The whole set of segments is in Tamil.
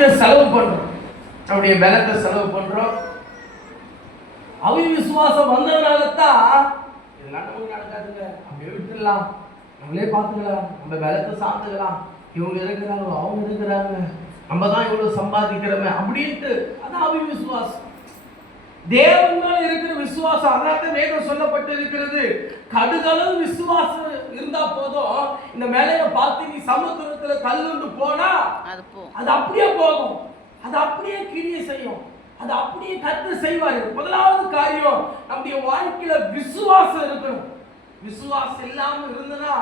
செலவு பண்றோம். நம்முடைய பலத்தை செலவு பண்றோம். அவி விசுவாசம் வந்ததுனால தான் இதெல்லாம் நமக்கு நடக்காதுங்க. அப்படியே விட்டுடலாம் நம்மளே பார்த்துக்கலாம். நம்ம பலத்தை சாப்பிட்டுக்கலாம் இவங்க இருக்கிறாங்க அவங்க இருக்கிறாங்க. நம்ம தான் இவ்வளவு சம்பாதிக்கிறோமே அப்படின்ட்டு அதான் அவி விசுவாசம். தேவன் மேல இருக்கிற விசுவாசம் அதான் வேதம் சொல்லப்பட்டு இருக்கிறது கடுகளவு விசுவாசம் இருந்தா போதும். இந்த மேலைய பார்த்து நீ சமுத்திரத்துல தள்ளுண்டு போனா அது அப்படியே போகும். அது அப்படியே கிரியை செய்யும். அது அப்படியே கத்து செய்வார். முதலாவது காரியம். நம்முடைய வாழ்க்கையில விசுவாசம் இருக்கணும். விசுவாசம் இல்லாம இருந்தனா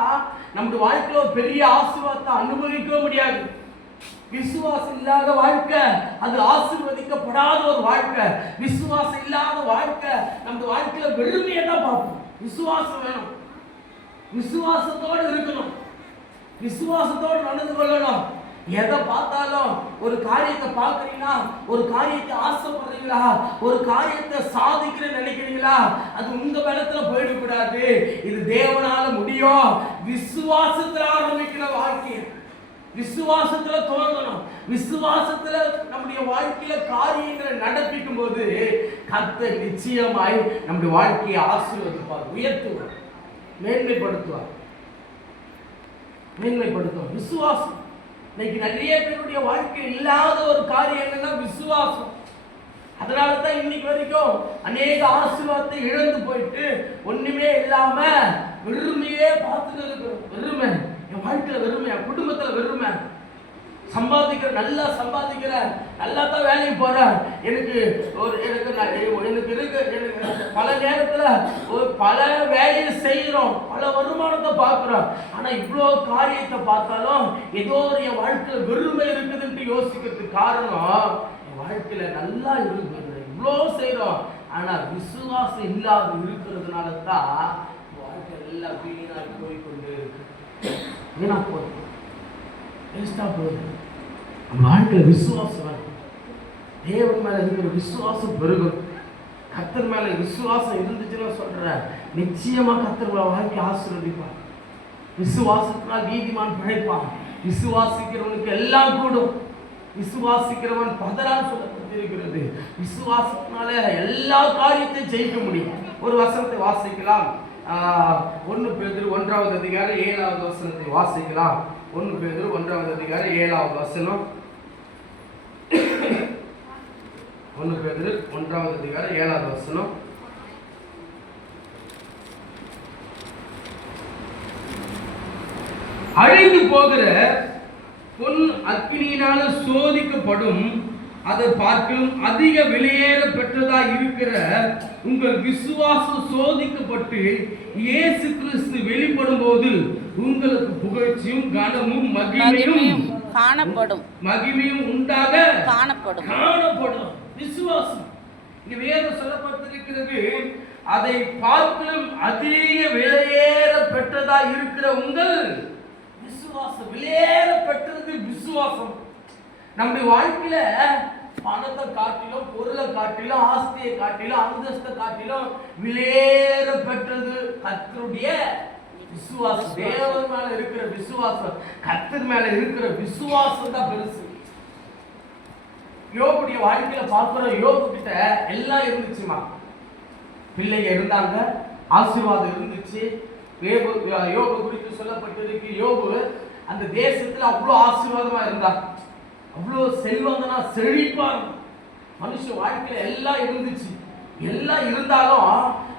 நம்முடைய வாழ்க்கையில பெரிய ஆசீர்வாதத்தை அனுபவிக்க முடியாது. விசுவாசம் இல்லாத வாழ்க்கை அது ஆசீர்வதிக்கப்படாத ஒரு வாழ்க்கை. விசுவாசம் இல்லாத வாழ்க்கை நம்ம வாழ்க்கையில வெறுமையை தான் பார்ப்போம் விசுவாசம் வேணும். விசுவாசத்தோடு இருக்கணும். விசுவாசத்தோடு நடந்து கொள்ளணும். எதை பார்த்தாலும் ஒரு காரியத்தை பார்க்குறீங்களா? ஒரு காரியத்தை ஆசைப்படுறீங்களா? ஒரு காரியத்தை சாதிக்கிற நினைக்கிறீங்களா? அது உங்க பலத்துல போயிடக்கூடாது. இது தேவனால முடியும். விசுவாசத்துல ஆரம்பிக்கிற வாழ்க்கை விசுவாசத்துல தோன்றணும். விசுவாசத்துல நம்முடைய வாழ்க்கையில காரியங்களை நடப்பிக்கும் போது கத்த நிச்சயமாய் நம்முடைய வாழ்க்கையை ஆசீர்வதிப்பார் உயர்த்துவார். மேன்மைப்படுத்துவார். மேன்மைப்படுத்தும் விசுவாசம். இன்னைக்கு நிறைய பேருடைய வாழ்க்கை இல்லாத ஒரு காரியம் என்னன்னா விசுவாசம். அதனால தான் இன்னைக்கு வரைக்கும் அநேக ஆசீர்வாதத்தை இழந்து போயிட்டு ஒண்ணுமே இல்லாம வெறுமையே பார்த்துட்டு இருக்கிறோம். வெறுமை. என் வாழ்க்கையில வெறுமை என் குடும்பத்துல வெறுமை சம்பாதிக்கிற நல்லா சம்பாதிக்கிற நல்லா தான் வேலைக்கு போகிறேன் எனக்கு ஒரு எனக்கு எனக்கு இருக்கு. எனக்கு பல நேரத்தில் ஒரு பல வேலையை செய்கிறோம் பல வருமானத்தை பார்க்குறோம். ஆனால் இவ்வளோ காரியத்தை பார்த்தாலும் ஏதோ ஒரு என் வாழ்க்கையில் வெறுமை இருக்குதுன்ட்டு யோசிக்கிறதுக்கு காரணம் என் வாழ்க்கையில் நல்லா இருக்குது இவ்வளோ செய்கிறோம் ஆனால் விசுவாசம் இல்லாத இருக்கிறதுனால தான் வாழ்க்கை எல்லாம் வீணாக போய்கொண்டு இருக்கு. வீணா போகுது. வேஸ்டா போகுது. நம்ம வாழ்க்கையில் விசுவாசம் வேணும். தேவன் மேல இருக்கிற விசுவாசம் பெருகும். கத்தர் மேலே விசுவாசம் இருந்துச்சுன்னா சொல்கிற நிச்சயமாக கத்தர் வாழ்க்கை ஆசீர்வதிப்பார். விசுவாசத்தினால் நீதிமான் பிழைப்பான். விசுவாசிக்கிறவனுக்கு எல்லாம் கூடும். விசுவாசிக்கிறவன் பதறான் சொல்லப்பட்டிருக்கிறது விசுவாசத்தினால எல்லா காரியத்தையும் ஜெயிக்க முடியும். ஒரு வசனத்தை வாசிக்கலாம். ஒன்று பேர் ஒன்றாவது அதிகாரம் ஏழாவது வசனத்தை வாசிக்கலாம். ஒன்று பேர் ஒன்றாவது அதிகாரம் ஏழாவது வசனம். ஒன்று பேதர் ஒன்றாவது அதிகாரம் ஏழாவது வசனம். அழிந்து போகிற பொன் அக்கினியினால சோதிக்கப்படும் அதை பார்க்கிலும் அதிக வெளியேற பெற்றதா இருக்கிற உங்கள் விசுவாசம் சோதிக்கப்பட்டு இயேசு கிறிஸ்து வெளிப்படும் போது உங்களுக்கு புகழ்ச்சியும் கனமும் மகிமையும் காணப்படும். மகிமையும் உண்டாக காணப்படும். காணப்படும். விசுவாசம். இங்க வேதம் சொல்லப்பட்டிருக்கிறது அதை பார்க்கலும் அதிக விலையேற பெற்றதா இருக்கிற உங்கள் விசுவாசம். விலையேற பெற்றது விசுவாசம். நம்முடைய வாழ்க்கையில பணத்தை காட்டிலும் பொருளை காட்டிலும் ஆஸ்தியை காட்டிலும் அந்தஸ்தை காட்டிலும் விலையேற பெற்றது கத்தருடைய விசுவாசம். தேவன் மேல இருக்கிற விசுவாசம் கத்தர் மேல இருக்கிற விசுவாசம் தான் பெருசு. யோகுடைய வாழ்க்கையில பார்க்குற யோகு கிட்ட எல்லாம் இருந்துச்சுமா. பிள்ளைங்க இருந்தாங்க ஆசீர்வாதம் இருந்துச்சு. யோபு யோகு குறித்து சொல்லப்பட்டிருக்கு. யோகு அந்த தேசத்துல அவ்வளோ ஆசீர்வாதமா இருந்தார் அவ்வளோ செல்வந்தனா செழிப்பா இருந்தான். மனுஷன் வாழ்க்கையில எல்லாம் இருந்துச்சு. எல்லாம் இருந்தாலும்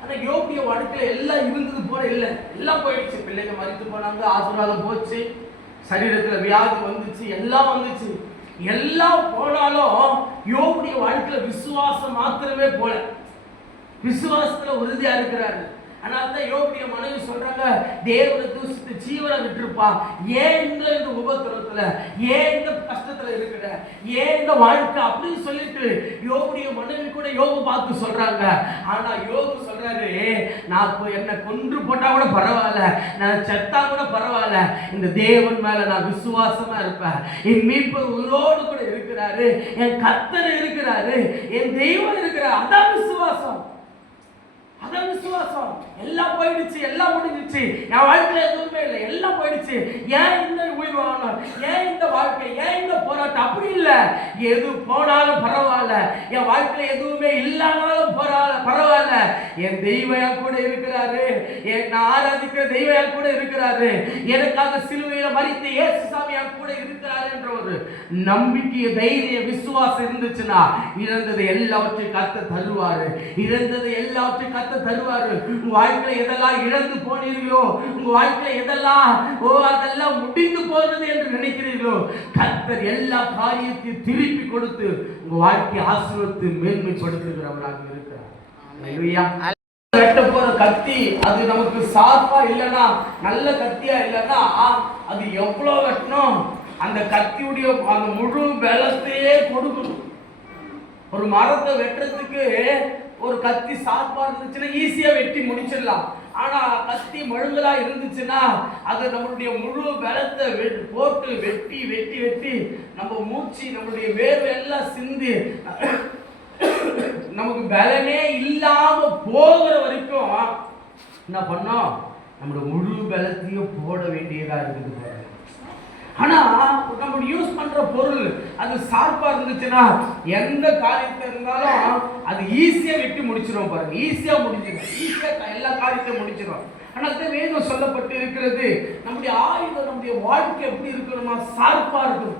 ஆனா யோகிய வாழ்க்கையில எல்லாம் இருந்தது போல இல்லை. எல்லாம் போயிடுச்சு. பிள்ளைங்க மறித்து போனாங்க ஆசீர்வாதம் போச்சு. சரீரத்துல வியாதி வந்துச்சு எல்லாம் வந்துச்சு. எல்லாம் போனாலும் யோகுடைய வாழ்க்கையில விசுவாசம் மாத்திரமே போல. விசுவாசத்துல உறுதியா இருக்கிறாரு. அதனால தான் யோகுடைய மனைவி சொல்றாங்க தேவனை தூசித்து ஜீவனை விட்டுருப்பா. ஏன் இந்த இந்த உபத்திரத்துல ஏன் இந்த கஷ்டத்தை இருக்கிற ஏன் இந்த வாழ்க்கை அப்படின்னு சொல்லிட்டு யோகுடைய மனைவி கூட யோகு பார்த்து சொல்றாங்க. ஆனா யோகு சொல்றாரு நான் இப்போ என்னை கொன்று போட்டா கூட பரவாயில்ல. நான் செத்தா கூட பரவாயில்ல. இந்த தேவன் மேல நான் விசுவாசமா இருப்பேன். என் மீட்பு உயிரோடு கூட இருக்கிறாரு. என் கத்தர் இருக்கிறாரு. என் தெய்வம் இருக்கிறார். அதான் விசுவாசம். அதான் விசுவாசம். எல்லாம் போயிடுச்சு எல்லாம் முடிஞ்சிச்சு. என் வாழ்க்கையில எதுவுமே இல்லை எல்லாம் போயிடுச்சு. ஏன் இந்த உயிர் வாழணும்? ஏன் இந்த வாழ்க்கை? ஏன் இந்த போராட்டம்? அப்படி இல்லை. எது போனாலும் பரவாயில்ல. என் வாழ்க்கையில எதுவுமே இல்லாமலும் பரவாயில்ல பரவாயில்ல. என் தெய்வம் கூட இருக்கிறாரு. என் நான் ஆராதிக்கிற தெய்வம் கூட இருக்கிறாரு. எனக்காக சிலுவையில மறித்த இயேசு சாமி கூட இருக்கிறாரு என்ற ஒரு நம்பிக்கை தைரிய விசுவாசம் இருந்துச்சுன்னா இறந்தது எல்லாவற்றையும் கத்த தருவாரு. இறந்தது எல்லாவற்றையும் கத்த தருவாரு. உங்க வாழ்க்கையில எதெல்லாம் இழந்து போனீர்களோ உங்க வாழ்க்கையில எதெல்லாம் ஓ அதெல்லாம் முடிந்து போனது என்று நினைக்கிறீர்களோ கத்தர் எல்லா காரியத்தையும் திருப்பி கொடுத்து உங்க வாழ்க்கையை ஆசீர்வத்து மேன்மைப்படுத்துகிறவராக இருக்கிறார். அல்லேலூயா. வெட்ட போற கத்தி அது நமக்கு சாஃபா இல்லைன்னா நல்ல கத்தியா இல்லைன்னா அது எவ்வளவு வெட்டணும் அந்த கத்தியுடைய அந்த முழு பலத்தையே கொடுக்கணும். ஒரு மரத்தை வெட்டுறதுக்கு ஒரு கத்தி சார்பா இருந்துச்சுன்னா ஈஸியா வெட்டி முடிச்சிடலாம். ஆனா கத்தி மழுங்கலா இருந்துச்சுன்னா அது நம்மளுடைய முழு பலத்தை போட்டு வெட்டி வெட்டி வெட்டி நம்ம மூச்சு நம்மளுடைய வேர்வை எல்லாம் சிந்து நமக்கு பலனே இல்லாம போகிற வரைக்கும் என்ன பண்ணோம்? நம்மளோட முழு பலத்தையும் போட வேண்டியதா இருக்குது ஆனால் நம்ம யூஸ் பண்ணுற பொருள் அது ஷார்ப்பா இருந்துச்சுன்னா எந்த காரியத்தை இருந்தாலும் அது ஈஸியாக வெட்டி முடிச்சிடும் பாருங்க. ஈஸியாக முடிஞ்சிடும். ஈஸியாக எல்லா காரியத்தையும் முடிச்சிடும் ஆனால் அது வேதம் சொல்லப்பட்டு இருக்கிறது நம்முடைய ஆயுதம் நம்முடைய வாழ்க்கை எப்படி இருக்கணுமா ஷார்ப்பா இருக்கணும்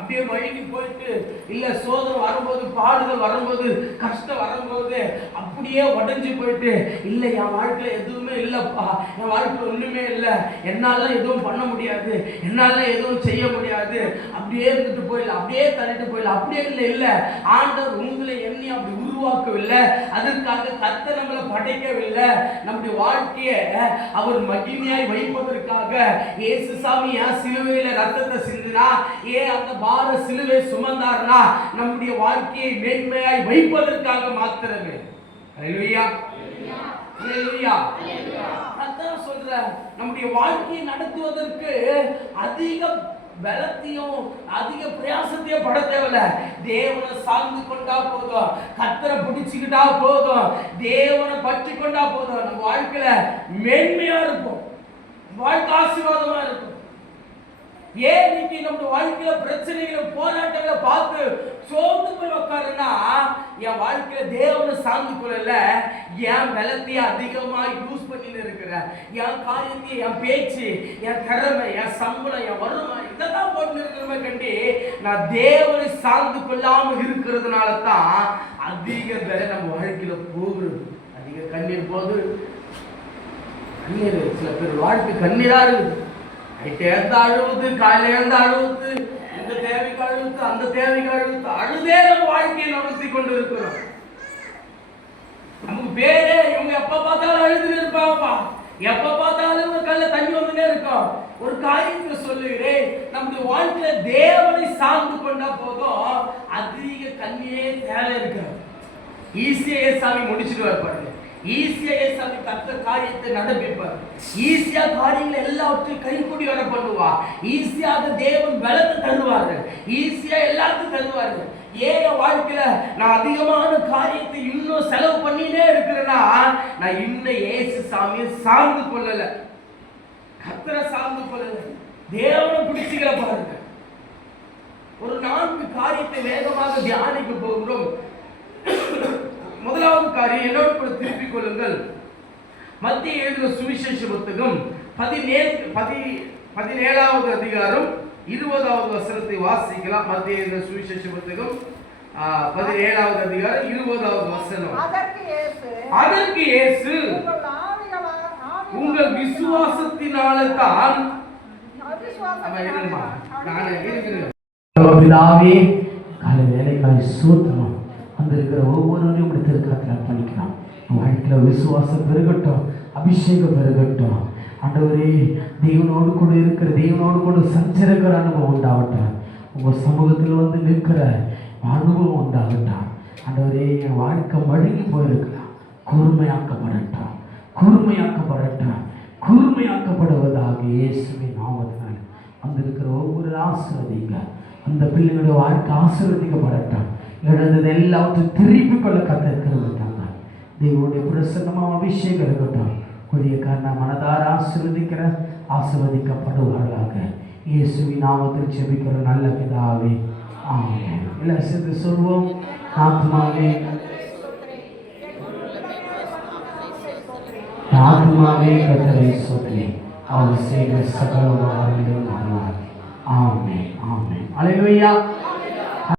அப்படியே வழிக்கு போயிட்டு இல்ல சோதனை வரும்போது பாடுகள் வரும்போது கஷ்டம் வரும்போது அப்படியே உடஞ்சி போயிட்டு இல்ல என் வாழ்க்கையில எதுவுமே இல்லப்பா என் வாழ்க்கையில் ஒண்ணுமே இல்லை என்னால எதுவும் பண்ண முடியாது என்னால எதுவும் செய்ய முடியாது அப்படியே இருந்துட்டு போயிடல அப்படியே தள்ளிட்டு போயிடல அப்படியே இல்லை இல்ல. ஆண்டவர் உங்களை எண்ணி அப்படி உருவாக்கவில்லை. அதற்காக கத்த நம்மளை படைக்கவில்லை. நம்முடைய வாழ்க்கையை அவர் மகிமையாய் வைப்பதற்காக இயேசு சாமி ஏன் சிலுவையில ரத்தத்தை சிந்தினா ஏன் அந்த பார சிலுவை சுமந்தார்னா நம்முடைய வாழ்க்கையை மேன்மையாய் வைப்பதற்காக மாத்திரமே. அல்லேலூயா அல்லேலூயா அதான் சொல்றேன் நம்முடைய வாழ்க்கையை நடத்துவதற்கு அதிக பலத்தையும் அதிக பிரயாசத்தையும் பட தேவையில்ல. தேவனை சார்ந்து கொண்டா போதும் கத்தரை பிடிச்சுக்கிட்டா போதும் தேவனை பற்றி கொண்டா போதும். நம்ம வாழ்க்கையில மேன்மையா இருக்கும் வாழ்க்கை ஆசீர்வாதமா இருக்கும். ஏன் இன்னைக்கு நம்ம வாழ்க்கையில பிரச்சனைகளை போராட்டங்களை பார்த்து சோர்ந்து போய் உட்காருன்னா என் வாழ்க்கையில தேவனை சார்ந்து கொள்ளல. என் பலத்தையே அதிகமா யூஸ் பண்ணிட்டு இருக்கிற என் காரியத்தை என் பேச்சு என் திறமை என் சம்பளம் என் வறுமை இதெல்லாம் போட்டு இருக்கிறமே கண்டி நான் தேவனை சார்ந்து கொள்ளாம இருக்கிறதுனால தான் அதிக பல நம்ம வாழ்க்கையில போகிறது அதிக கண்ணீர் போது கண்ணீர் சில பேர் வாழ்க்கை கண்ணீரா இருக்குது. நைட்டு அழுவுது காலையிலேருந்து அழுவுது இந்த தேவைக்கு அழுவுது அந்த தேவைக்கு அழுவுது அழுதே நம்ம வாழ்க்கையை நடத்தி கொண்டு இருக்கிறோம் நமக்கு பேரே இவங்க எப்ப பார்த்தாலும் அழுது இருப்பாப்பா எப்ப பார்த்தாலும் ஒரு கல்ல தண்ணி வந்துட்டே இருக்கும். ஒரு காரியத்தை சொல்லுகிறேன் நம்முடைய வாழ்க்கையில தேவனை சார்ந்து கொண்டா போதும் அதிக கண்ணியே தேவை இருக்காது. ஈஸியா சாமி முடிச்சுட்டு பாருங்க. ஈஸியா ஏசாமி கத்த காரியத்தை நடப்பிப்பார். ஈஸியா காரியங்கள் எல்லாவற்றையும் கைக்கூடி வர பண்ணுவா. ஈஸியாக தேவன் பலத்தை தருவார்கள் ஈஸியா எல்லாத்தையும் தருவார்கள் ஏன் வாழ்க்கையில நான் அதிகமான காரியத்தை இன்னும் செலவு பண்ணினே இருக்கிறேன்னா நான் இன்னும் ஏசு சாமியை சார்ந்து கொள்ளல. கத்தரை சார்ந்து கொள்ளல. தேவனை பிடிச்சுக்கிற பாருங்க ஒரு நான்கு காரியத்தை வேகமாக தியானிக்க போகிறோம். முதலாவது காரியம் என்னோடு கூட திருப்பிக் கொள்ளுங்கள். மத்திய எழுதின சுவிசேஷ புத்தகம் பதினேழு பதி பதினேழாவது அதிகாரம் இருபதாவது வசனத்தை வாசிக்கலாம். மத்திய எழுதின சுவிசேஷ புத்தகம் பதினேழாவது அதிகாரம் இருபதாவது வசனம். அதற்கு இயேசு அதற்கு இயேசு உங்கள் விசுவாசத்தினால தான். நம்ம பிதாவே காலை வேலைக்காய் சூத்தணும். அந்த இருக்கிற ஒவ்வொருவரையும் இப்படி திருக்காத்தில் அர்ப்பணிக்கலாம். வாழ்க்கையில் விசுவாசம் பெருகட்டும் அபிஷேகம் பெருகட்டும். ஆண்டவரே தேவனோடு கூட இருக்கிற தேவனோடு கூட சஞ்சரிக்கிற அனுபவம் உண்டாகட்டும். உங்கள் சமூகத்தில் வந்து நிற்கிற அனுபவம் உண்டாகட்டும். ஆண்டவரே என் வாழ்க்கை மழுங்கி போயிருக்கலாம். கூர்மையாக்கப்படட்டும். கூர்மையாக்கப்படட்டும். கூர்மையாக்கப்படுவதாக இயேசுவின் நாமத்தினால் வந்திருக்கிற ஒவ்வொரு ஆசிர்வதிங்க. அந்த பிள்ளைகளுடைய வாழ்க்கை ஆசீர்வதிக்கப்படட்டும். இழந்தது எல்லாவற்றையும் திருப்பி கொள்ள கத்திருக்கிறது தாங்கள் தேவனுடைய பிரசன்னமாக அபிஷேகம் இருக்கட்டும். ஊழியக்காரனை மனதார ஆசிர்வதிக்கிற ஆசிர்வதிக்கப்படுவார்களாக. இயேசுவி நாமத்தில் செபிக்கிற நல்ல பிதாவே ஆமாம் எல்லாம் சேர்ந்து சொல்வோம் ஆத்மாவே ஆத்மாவே கத்தரை சொல்லி அவர் செய்த சகல உபகாரங்களையும் ஆமே ஆமென் ஆமென்.